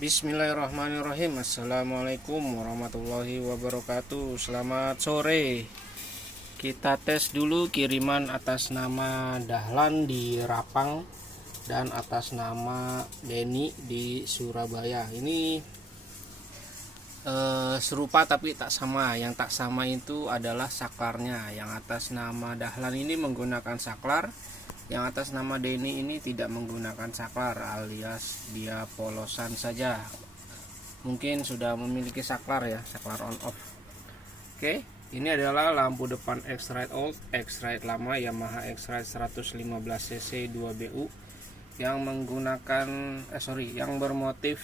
Bismillahirrahmanirrahim. Assalamualaikum warahmatullahi wabarakatuh. Selamat sore. Kita tes dulu kiriman atas nama Dahlan di Rapang dan atas nama Denny di Surabaya. Ini serupa tapi tak sama. Yang tak sama itu adalah saklarnya. Yang atas nama Dahlan ini menggunakan saklar, yang atas nama Denny ini tidak menggunakan saklar, alias dia polosan saja. Mungkin sudah memiliki saklar ya, saklar on off. Oke, ini adalah lampu depan X-Rite old, X-Rite lama Yamaha X-Rite 115cc 2BU yang menggunakan yang bermotif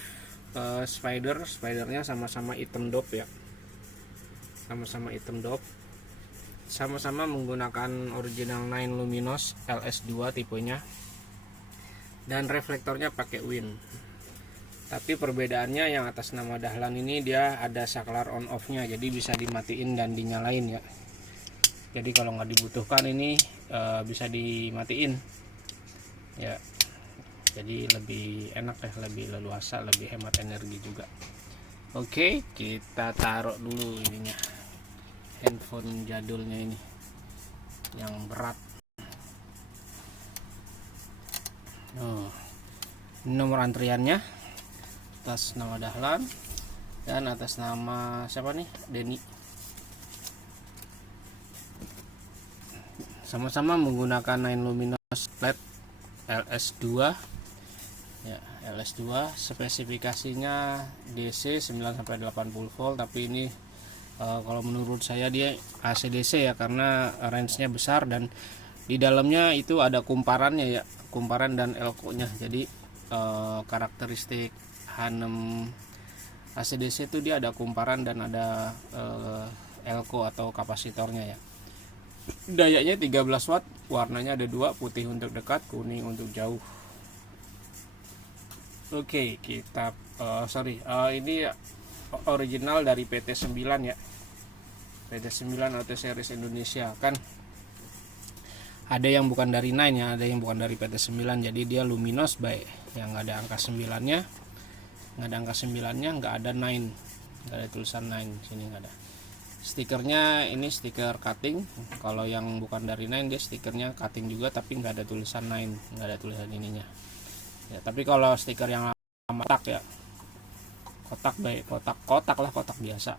spidernya sama-sama hitam dop ya. Sama-sama hitam dop. Sama-sama menggunakan original 9 luminous LS2 tipenya, dan reflektornya pakai Win. Tapi perbedaannya yang atas nama Dahlan ini dia ada saklar on off nya, jadi bisa dimatiin dan dinyalain ya. Jadi kalau nggak dibutuhkan ini bisa dimatiin ya, jadi lebih enak ya, lebih leluasa, lebih hemat energi juga. Oke, kita taruh dulu ininya, handphone jadulnya ini yang berat. Ini nomor antriannya atas nama Dahlan dan atas nama siapa nih, Denny. Sama-sama menggunakan 9 luminous LED LS2 ya, LS2. Spesifikasinya DC 9-80 volt, tapi ini kalau menurut saya dia AC/DC ya, karena range-nya besar dan di dalamnya itu ada kumparannya ya, kumparan dan elko-nya. Jadi karakteristik H6 AC/DC itu dia ada kumparan dan ada elko atau kapasitornya ya. Dayanya 13 watt, warnanya ada dua, putih untuk dekat, kuning untuk jauh. Oke, kita ini original dari PT9 ya, PT9 Auto Series Indonesia. Kan ada yang bukan dari 9 ya, ada yang bukan dari PT9, jadi dia luminous baik yang nggak ada angka 9 nya, nggak ada angka 9 nya, nggak ada 9, nggak ada tulisan 9 sini, nggak ada. Stikernya ini stiker cutting. Kalau yang bukan dari 9 dia stikernya cutting juga, tapi nggak ada tulisan 9, nggak ada tulisan ininya ya. Tapi kalau stiker yang lama kotak ya, kotak baik, kotak biasa.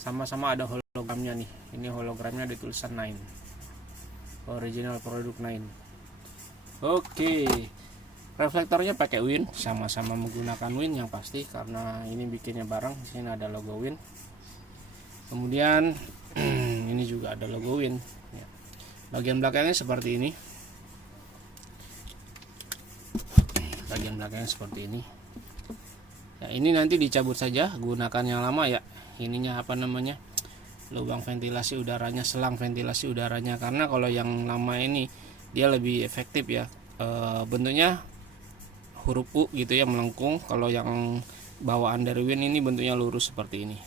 Sama-sama ada hologramnya nih. Ini hologramnya ada tulisan 9, original produk 9. Oke, reflektornya pakai Win, sama-sama menggunakan Win yang pasti, karena ini bikinnya bareng. Di sini ada logo Win. Kemudian ini juga ada logo Win ya. Bagian belakangnya seperti ini. Bagian belakangnya seperti ini. Ya, ini nanti dicabut saja, gunakan yang lama ya. Ininya apa namanya? Lubang ventilasi udaranya, selang ventilasi udaranya, karena kalau yang lama ini dia lebih efektif ya. Bentuknya huruf U gitu ya, melengkung. Kalau yang bawaan dari Win ini bentuknya lurus seperti ini.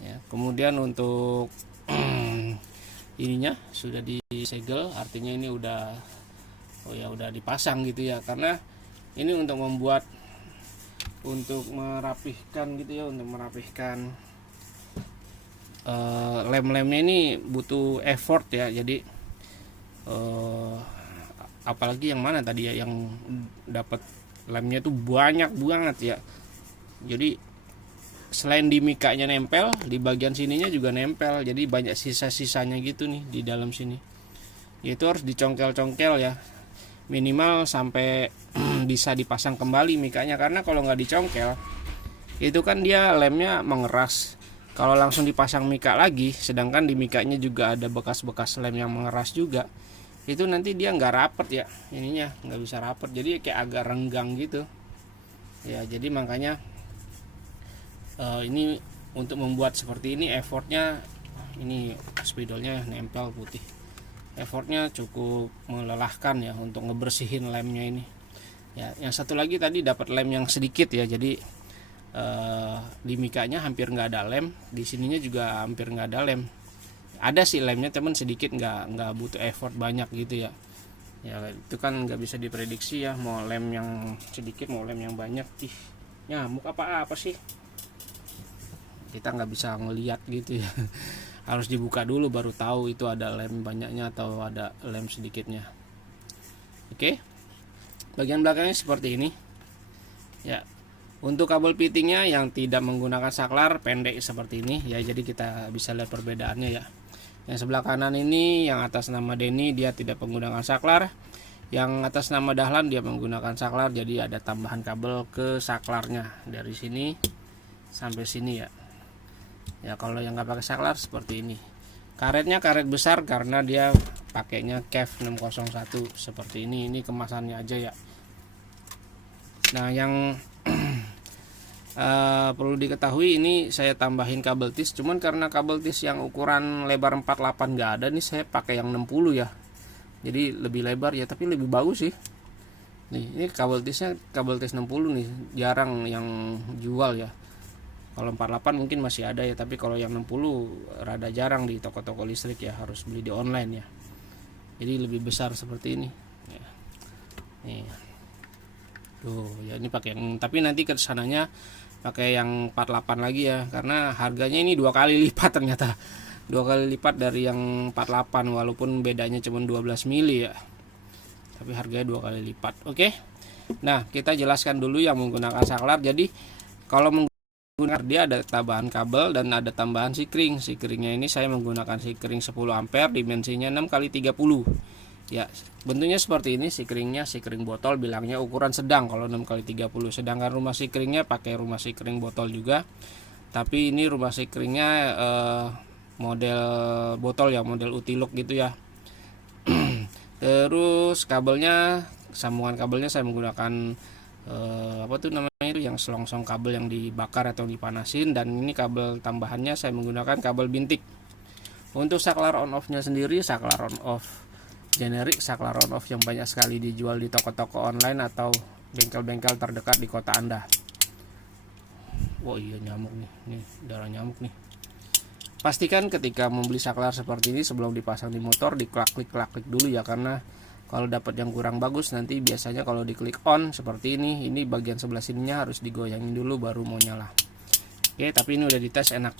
Ya, kemudian untuk ininya sudah disegel, artinya ini udah udah dipasang gitu ya, karena ini untuk merapihkan gitu ya, untuk merapihkan lem-lemnya ini butuh effort ya. Jadi apalagi yang mana tadi ya, yang dapat lemnya itu banyak banget ya. Jadi selain di mikanya nempel, di bagian sininya juga nempel, jadi banyak sisa-sisanya gitu nih di dalam sini. Itu harus dicongkel-congkel ya, minimal sampai bisa dipasang kembali mikanya, karena kalau nggak dicongkel itu kan dia lemnya mengeras. Kalau langsung dipasang mika lagi, sedangkan di mikanya juga ada bekas-bekas lem yang mengeras juga, itu nanti dia nggak rapet ya, ininya nggak bisa rapet, jadi kayak agak renggang gitu ya. Jadi makanya ini untuk membuat seperti ini effortnya, ini spidolnya nempel putih, effortnya cukup melelahkan ya untuk ngebersihin lemnya ini ya. Yang satu lagi tadi dapat lem yang sedikit ya, jadi di mikanya hampir nggak ada lem, di sininya juga hampir nggak ada lem. Ada sih lemnya teman sedikit, nggak butuh effort banyak gitu ya. Ya itu kan nggak bisa diprediksi ya, mau lem yang sedikit mau lem yang banyak. nyamuk apa sih, kita nggak bisa ngelihat gitu ya. Harus dibuka dulu baru tahu itu ada lem banyaknya atau ada lem sedikitnya. Oke, bagian belakangnya seperti ini ya. Untuk kabel fittingnya yang tidak menggunakan saklar pendek seperti ini ya, jadi kita bisa lihat perbedaannya ya. Yang sebelah kanan ini yang atas nama Denny dia tidak menggunakan saklar, yang atas nama Dahlan dia menggunakan saklar, jadi ada tambahan kabel ke saklarnya dari sini sampai sini ya. Ya kalau yang nggak pakai saklar seperti ini. Karetnya karet besar karena dia pakainya KEF 601 seperti ini kemasannya aja ya. Nah yang perlu diketahui ini saya tambahin kabel tis, cuman karena kabel tis yang ukuran lebar 48 nggak ada nih, saya pakai yang 60 ya, jadi lebih lebar ya tapi lebih bagus sih. Nih ini kabel tisnya kabel tis 60 nih, jarang yang jual ya. Kalau 48 mungkin masih ada ya, tapi kalau yang 60 rada jarang di toko-toko listrik ya, harus beli di online ya. Jadi lebih besar seperti ini ya. Nih tuh ya, ini pakai yang, tapi nanti ke sananya pakai yang 48 lagi ya, karena harganya ini 2 kali lipat ternyata, 2 kali lipat dari yang 48 walaupun bedanya cuma 12 mili ya, tapi harganya 2 kali lipat. Oke, nah kita jelaskan dulu yang menggunakan saklar. Jadi kalau menggunakan dia ada tambahan kabel dan ada tambahan sikring. Sikringnya ini saya menggunakan sikring 10 ampere, dimensinya 6x30 ya, bentuknya seperti ini. Sikringnya sikring botol, bilangnya ukuran sedang kalau 6x30, sedangkan rumah sikringnya pakai rumah sikring botol juga, tapi ini rumah sikringnya model botol ya, model utiluk gitu ya. Terus kabelnya, sambungan kabelnya saya menggunakan apa tuh namanya itu, yang selongsong kabel yang dibakar atau dipanasin, dan ini kabel tambahannya saya menggunakan kabel bintik. Untuk saklar on off nya sendiri, saklar on off generik, saklar on off yang banyak sekali dijual di toko-toko online atau bengkel-bengkel terdekat di kota Anda. Oh iya, nyamuk nih, darah nyamuk nih. Pastikan ketika membeli saklar seperti ini sebelum dipasang di motor diklik dulu ya, karena kalau dapat yang kurang bagus nanti biasanya kalau diklik on seperti ini bagian sebelah sininya harus digoyangin dulu baru mau nyala. Oke, tapi ini udah dites enak.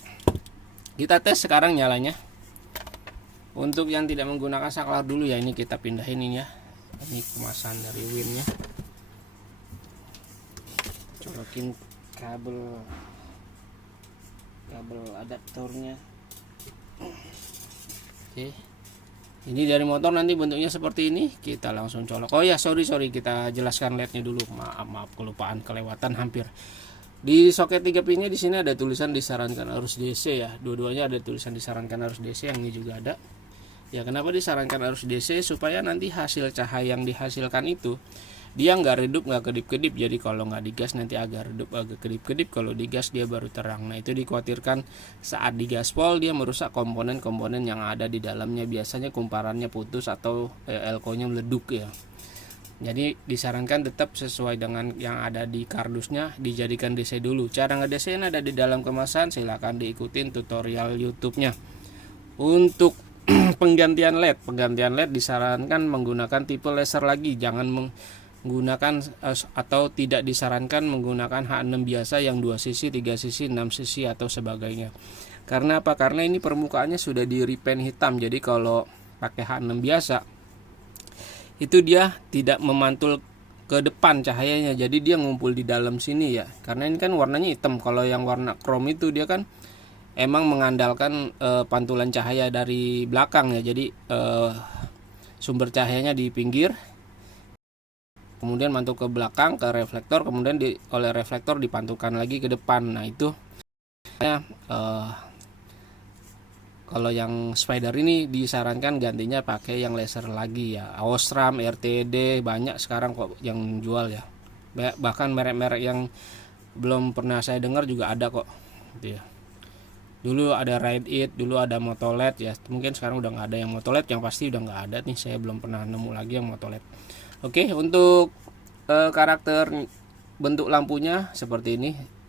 Kita tes sekarang nyalanya. Untuk yang tidak menggunakan saklar dulu ya, ini kita pindahin ini ya. Ini kemasan dari winnya. Colokin kabel adaptornya. Oke. Ini dari motor nanti bentuknya seperti ini. Kita langsung colok. Oh ya, sorry kita jelaskan LED-nya dulu. Maaf kelupaan, kelewatan hampir. Di soket 3 pinnya di sini ada tulisan disarankan arus DC ya. Dua-duanya ada tulisan disarankan arus DC, yang ini juga ada. Ya, kenapa disarankan arus DC? Supaya nanti hasil cahaya yang dihasilkan itu dia nggak redup, nggak kedip-kedip. Jadi kalau nggak digas nanti agak redup, agak kedip-kedip. Kalau digas dia baru terang. Nah itu dikhawatirkan saat digaspol dia merusak komponen-komponen yang ada di dalamnya. Biasanya kumparannya putus atau elko-nya meleduk ya. Jadi disarankan tetap sesuai dengan yang ada di kardusnya, dijadikan DC dulu. Cara nge-DC ada di dalam kemasan, silahkan diikutin tutorial YouTube-nya. Untuk penggantian LED disarankan menggunakan tipe laser lagi, jangan menggunakan atau tidak disarankan menggunakan H6 biasa yang 2 sisi, 3 sisi, 6 sisi atau sebagainya. Karena apa? Karena ini permukaannya sudah di repaint hitam. Jadi kalau pakai H6 biasa itu dia tidak memantul ke depan cahayanya, jadi dia ngumpul di dalam sini ya. Karena ini kan warnanya hitam. Kalau yang warna chrome itu dia kan emang mengandalkan pantulan cahaya dari belakang ya. Jadi sumber cahayanya di pinggir, kemudian mantul ke belakang ke reflektor, kemudian oleh reflektor dipantulkan lagi ke depan. Nah itu kalau yang spider ini disarankan gantinya pakai yang laser lagi ya. Osram, RTD banyak sekarang kok yang jual ya. Bahkan merek-merek yang belum pernah saya dengar juga ada kok gitu ya. Dulu ada Ride It, dulu ada Motolet ya. Mungkin sekarang udah nggak ada yang Motolet, yang pasti udah nggak ada nih. Saya belum pernah nemu lagi yang Motolet. Oke, untuk karakter bentuk lampunya seperti ini.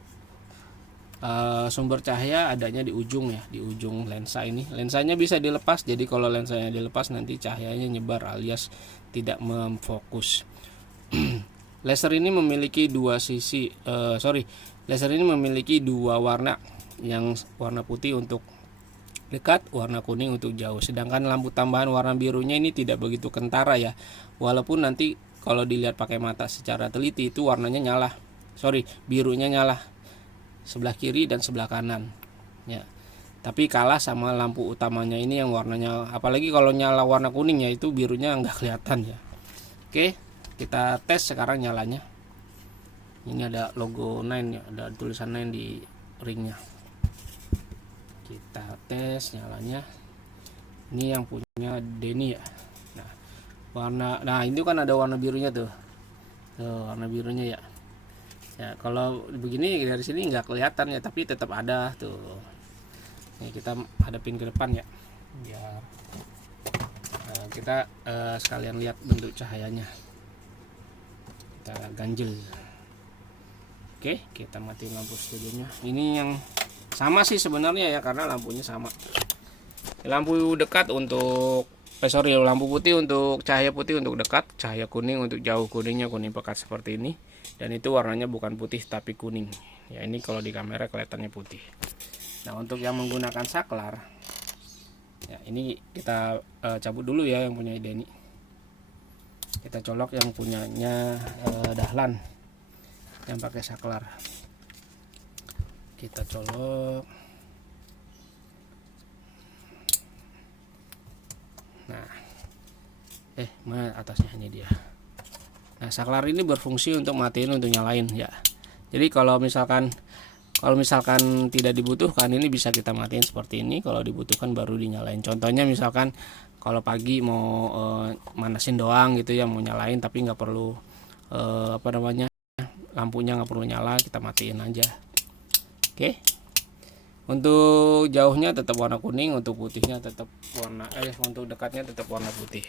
Sumber cahaya adanya di ujung ya, di ujung lensa ini. Lensanya bisa dilepas, jadi kalau lensanya dilepas nanti cahayanya nyebar alias tidak memfokus. Laser ini memiliki dua laser ini memiliki dua warna, yang warna putih untuk dekat, warna kuning untuk jauh. Sedangkan lampu tambahan warna birunya ini tidak begitu kentara ya. Walaupun nanti kalau dilihat pakai mata secara teliti itu warnanya nyala. Birunya nyala sebelah kiri dan sebelah kanan. Ya. Tapi kalah sama lampu utamanya ini yang warnanya, apalagi kalau nyala warna kuning ya, itu birunya nggak kelihatan ya. Oke, kita tes sekarang nyalanya. Ini ada logo 9 ya, ada tulisan 9 di ringnya. Kita tes nyalanya. Ini yang punya Denny ya. Nah ini kan ada warna birunya tuh. Warna birunya ya. Ya kalau begini dari sini nggak kelihatan ya, tapi tetap ada tuh. Ini kita hadapin ke depan ya. Biar kita sekalian lihat bentuk cahayanya. Kita ganjel. Oke, kita matiin lampu studionya. Ini yang sama sih sebenarnya ya, karena lampunya sama. Lampu dekat untuk lampu putih untuk cahaya putih untuk dekat, cahaya kuning untuk jauh. Kuningnya kuning pekat seperti ini, dan itu warnanya bukan putih tapi kuning ya. Ini kalau di kamera kelihatannya putih. Nah untuk yang menggunakan saklar ya, ini kita cabut dulu ya yang punya Denny. Kita colok yang punyanya Dahlan yang pakai saklar. Kita colok. Nah, mana atasnya, ini dia. Nah, saklar ini berfungsi untuk matiin, untuk nyalain ya. Jadi kalau misalkan tidak dibutuhkan, ini bisa kita matiin seperti ini. Kalau dibutuhkan baru dinyalain. Contohnya misalkan kalau pagi mau manasin doang gitu ya, mau nyalain tapi nggak perlu lampunya nggak perlu nyala, kita matiin aja. Oke. Untuk jauhnya tetap warna kuning, untuk putihnya tetap untuk dekatnya tetap warna putih.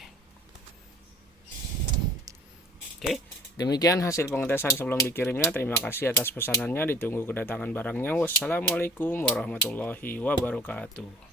Oke, demikian hasil pengetesan sebelum dikirimnya. Terima kasih atas pesanannya, ditunggu kedatangan barangnya. Wassalamualaikum warahmatullahi wabarakatuh.